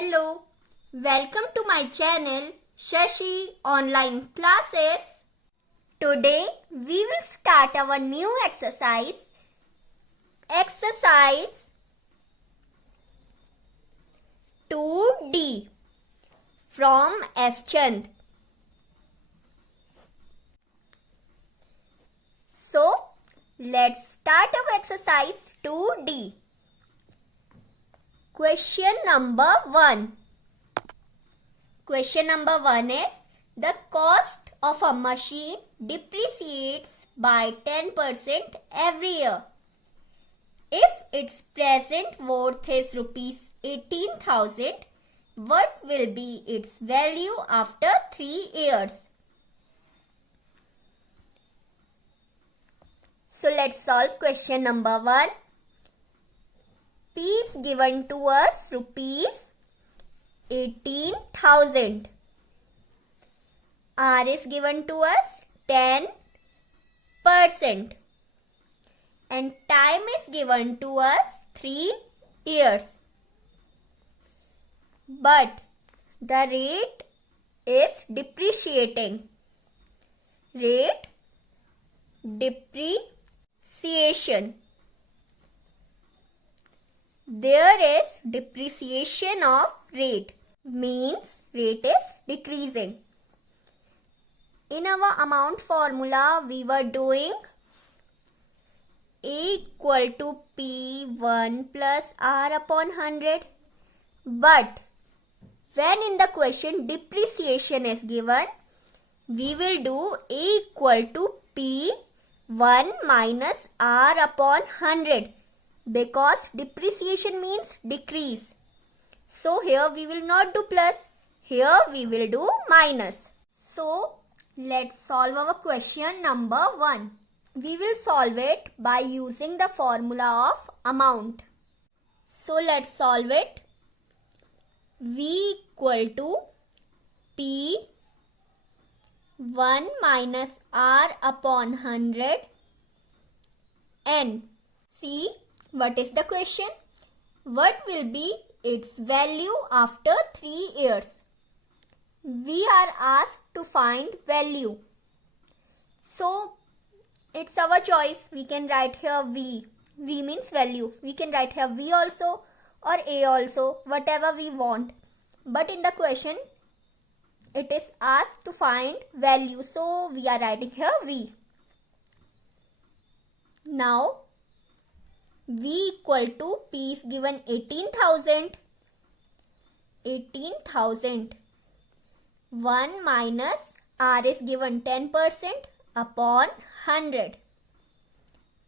Hello, welcome to my channel Shashi Online Classes. Today we will start our new exercise. Exercise 2D from S. Chand. So let's start our exercise 2D. Question number 1. Question number 1 is, the cost of a machine depreciates by 10% every year. If its present worth is rupees 18,000, what will be its value after 3 years? So let's solve question number 1. P is given to us rupees 18,000. R is given to us 10%. And time is given to us 3 years. But the rate is depreciating. Rate depreciation. There is depreciation of rate, means rate is decreasing. In our amount formula, we were doing A equal to P1 plus R upon 100. But when in the question depreciation is given, we will do A equal to P1 minus R upon 100. Because depreciation means decrease. So here we will not do plus. Here we will do minus. So let's solve our question number 1. We will solve it by using the formula of amount. So let's solve it. V equal to P1 minus R upon 100 N. See, what is the question? What will be its value after 3 years? We are asked to find value. So, it's our choice. We can write here V. V means value. We can write here V also or A also, whatever we want. But in the question, it is asked to find value. So, we are writing here V. Now, V equal to P is given 18,000. 18,000. 1 minus R is given 10% upon 100.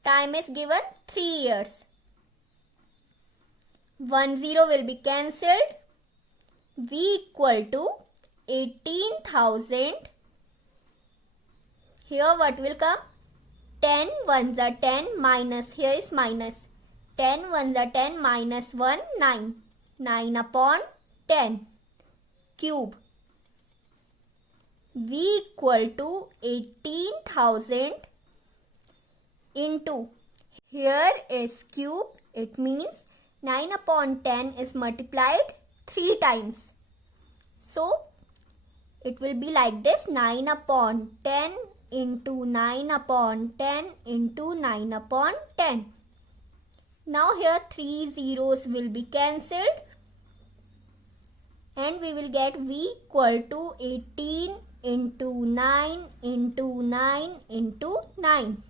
Time is given 3 years. 1 0 will be cancelled. V equal to 18,000. Here what will come? 10 ones are 10 minus, here is minus. 10 ones are 10 minus 1, 9. 9 upon 10 cube. V equal to 18,000 into, here is cube. It means 9 upon 10 is multiplied 3 times. So, it will be like this, 9 upon 10 into 9 upon 10 into 9 upon 10. Now here 3 zeros will be cancelled and we will get V equal to 18 into 9 into 9 into 9.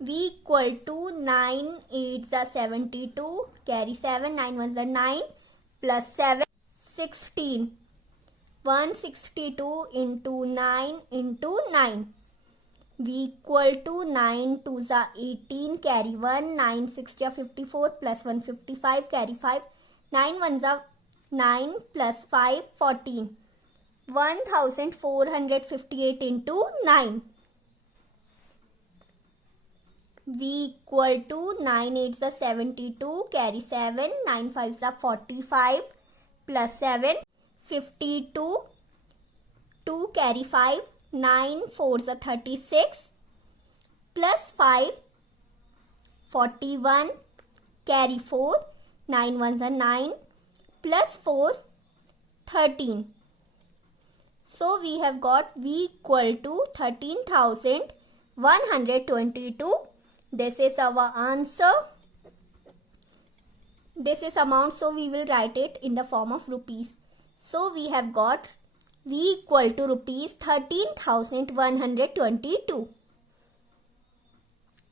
V equal to 9 8s are 72, carry 7, 9 1s are 9, plus 7, 16. 162 into 9 into 9. V equal to 9 2s are 18, carry 1, 9 6 are 54, plus 155, carry 5, 9 1s are 9, plus 5, 14. 1458 into 9. V equal to 9 8s are 72, carry 7, 9 5s are 45, plus 7, 52, 2 carry 5, 9 4s are 36, plus 5, 41, carry 4, 9 ones are 9, plus 4, 13. So we have got V equal to 13,122. This is our answer. This is amount, so we will write it in the form of rupees. So we have got V equal to rupees 13,122.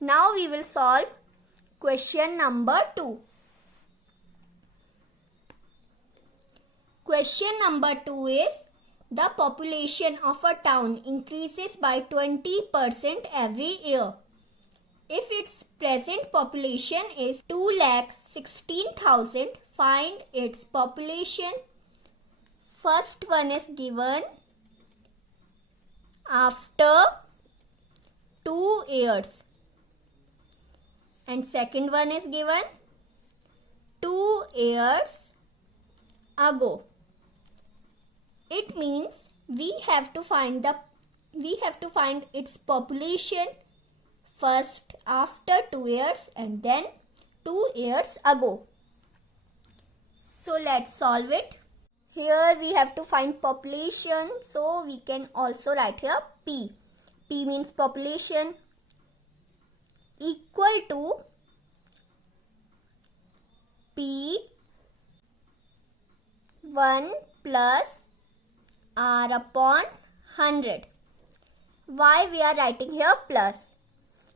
Now we will solve question number 2. Question number 2 is, the population of a town increases by 20% every year. If its present population is 2,16,000, find its population. First one is given after 2 years. And second one is given 2 years ago. It means we have to find its population first after 2 years and then 2 years ago. So let's solve it. Here we have to find population, so we can also write here P. P means population equal to P1 plus R upon 100. Why we are writing here plus?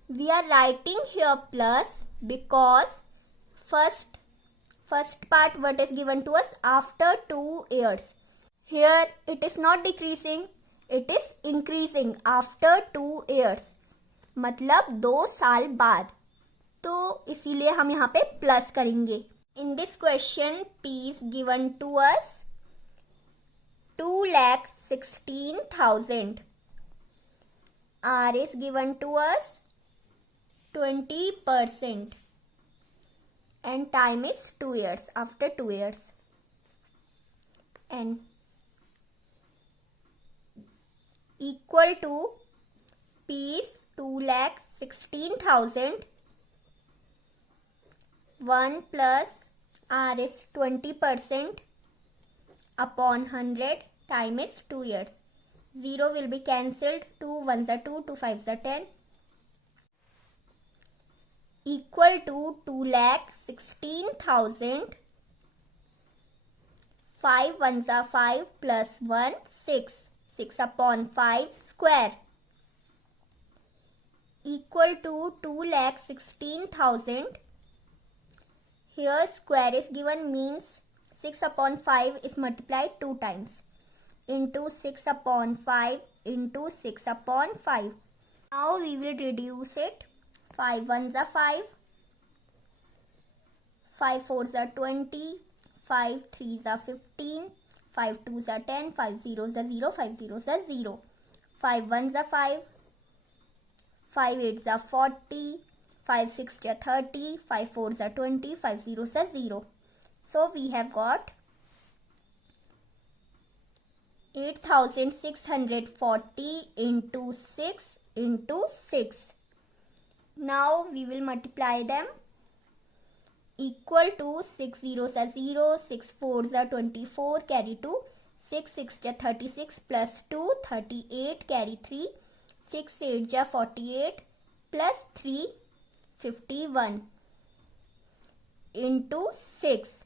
We are writing here plus because first part what is given to us after 2 years. Here it is not decreasing, it is increasing after 2 years. मतलब 2 साल बाद. तो इसीलिए हम यहाँ पे plus करेंगे. In this question, P is given to us 2,16,000. R is given to us 20%. And time is 2 years, after 2 years. And equal to P is 2,16,000. 1 plus R is 20% upon 100. Time is 2 years. 0 will be cancelled. 2 1s are 2, 2 5s are 10. Equal to 2,16,000. 5 1s are 5 plus 1, 6. 6 upon 5 square. Equal to 2,16,000. Here square is given, means 6 upon 5 is multiplied 2 times. Into 6 upon 5 into 6 upon 5. Now we will reduce it. 5 1s are 5. 5 4s are 20. 5 3s are 15. 5 2s are 10. 5 0s are 0. 5 0s are 0. 5 1s are 5. 5 8s are 40. 5 6s are 30. 5 4s are 20. 5 0s are 0. So we have got 8,640 into 6 into 6. Now we will multiply them. Equal to 6 zeros are 0, 6 4s are 24, carry 2, 6 6 are 36 plus 2, 38, carry 3, 6 8 are 48 plus 3, 51 into 6.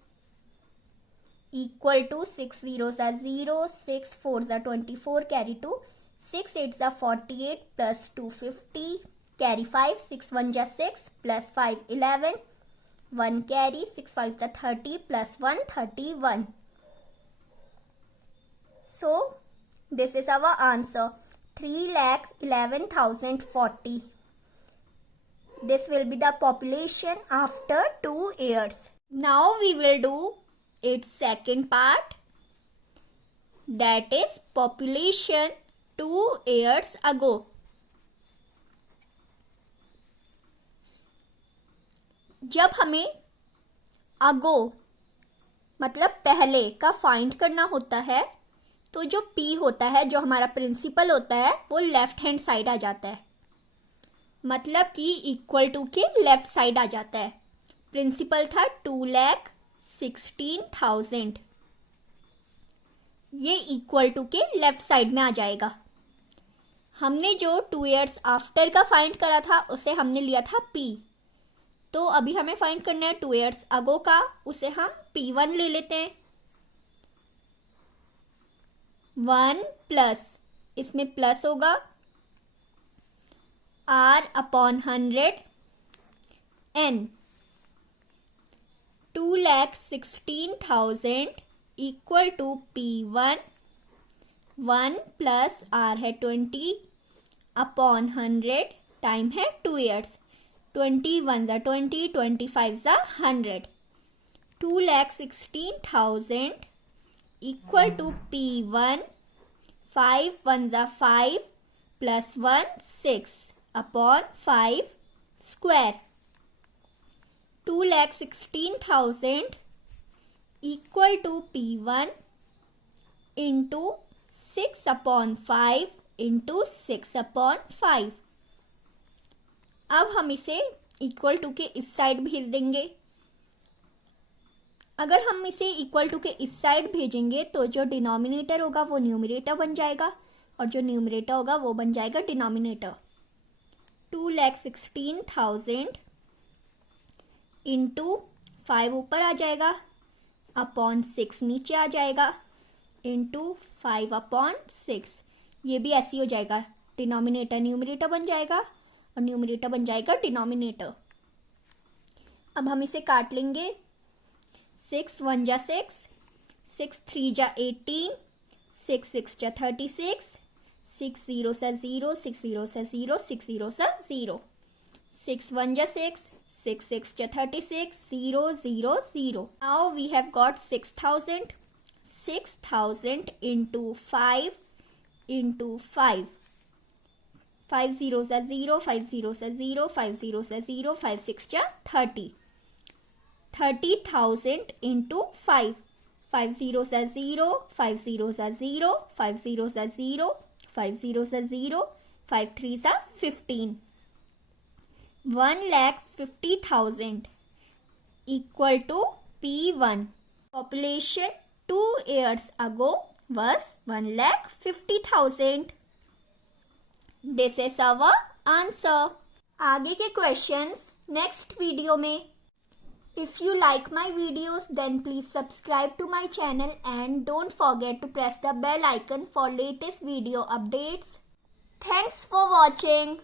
Equal to 6 zeros are 0, 6 4s are 24, carry 2, 6 8s are 48 plus 2 50, carry 5, 6 1s are 6 plus 5 11, 1 carry, 6 5s are 30 plus 1 31. So this is our answer, 3,11,040. This will be the population after 2 years. Now we will do its second part, that is population 2 years ago. जब हमें अगो मतलब पहले का find करना होता है तो जो P होता है, जो हमारा प्रिंसिपल होता है, वो लेफ्ट हैंड साइड आ जाता है. मतलब कि इक्वल टू के लेफ्ट साइड आ जाता है. प्रिंसिपल था 2,16,000 16,000 ये इक्वल टू के लेफ्ट साइड में आ जाएगा। हमने जो 2 years आफ्टर का फाइंड करा था उसे हमने लिया था P, तो अभी हमें फाइंड करना है 2 years अगो का, उसे हम P1 ले लेते हैं। 1 प्लस, इसमें प्लस होगा R/100 N 2,16,000 equal to P1, 1 plus R है 20/100 टाइम है 2 years, 21 ज़ा 20, 25 ज़ा 100, 2,16,000 इक्वल टू P1, 5 1 ज़ा 5 plus 1 6/5 square, 2,16,000 equal to P1 into 6/5 into 6/5। अब हम इसे इक्वल टू के इस साइड भेज देंगे। अगर हम इसे इक्वल टू के इस साइड भेजेंगे तो जो डिनोमिनेटर होगा वो न्यूमरेटर बन जाएगा और जो न्यूमरेटर होगा वो बन जाएगा डिनोमिनेटर। 2,16,000 इंटू 5 ऊपर आ जाएगा, अपॉन 6 नीचे आ जाएगा, इंटू 5/6। ये भी ऐसे हो जाएगा, डिनोमिनेटर न्यूमरेटर बन जाएगा और न्यूमरेटर बन जाएगा डिनोमिनेटर। अब हम इसे काट लेंगे। 6 1 जा 6, 6 3 जा 18, 6 6 जा 36, 6 0 सा 0, 6 0 सा 0, 6 0 सा 0, 6 1 जा 6, 6 6 ja 36, 0 0 0. Now we have got 6,000. 6,000 into 5 into 5. 5 zeros are 0, 5 zeros are 0, 5 zeros are 0, 5 6 ja 30. 30,000 into 5. 5 zeros are 0, 5 zeros are 0, 5 zeros are 0, 5 zeros are 0, 5 3s are 15. 1,50,000 equal to P1. Population 2 years ago was 1,50,000. This is our answer. आगे के questions next video में. If you like my videos, then please subscribe to my channel and don't forget to press the bell icon for latest video updates. Thanks for watching.